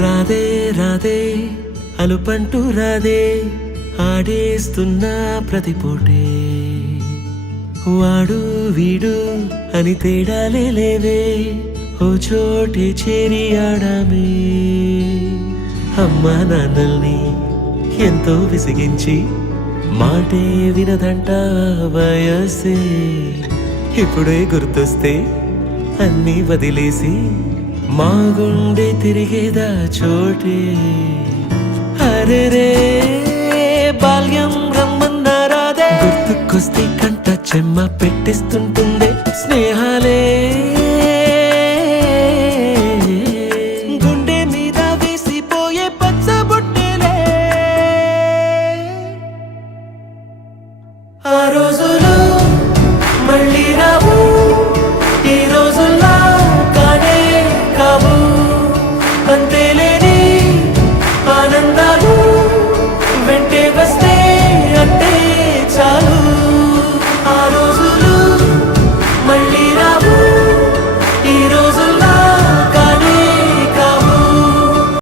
రాదే రాదే అలుపంటూ రాదే ఆడేస్తున్నా ప్రతిపోటే వాడు వీడు అని తేడాలే లేవే ఓ చోటే చేరి ఆడామే అమ్మా నాన్నల్ని ఎంతో విసిగించి మాటే వినదంట వయసే ఇప్పుడే గుర్తొస్తే అన్నీ వదిలేసి మా గుండె తిరిగేదా చోటే అరెరే బాల్యం రమ్మన్నారాదే గుర్తుకొస్తే కంట చెమ్మ పెట్టిస్తుంటుందే స్నేహాలే గుండె మీద వేసిపోయే పచ్చబొట్టేలే ఆ రోజు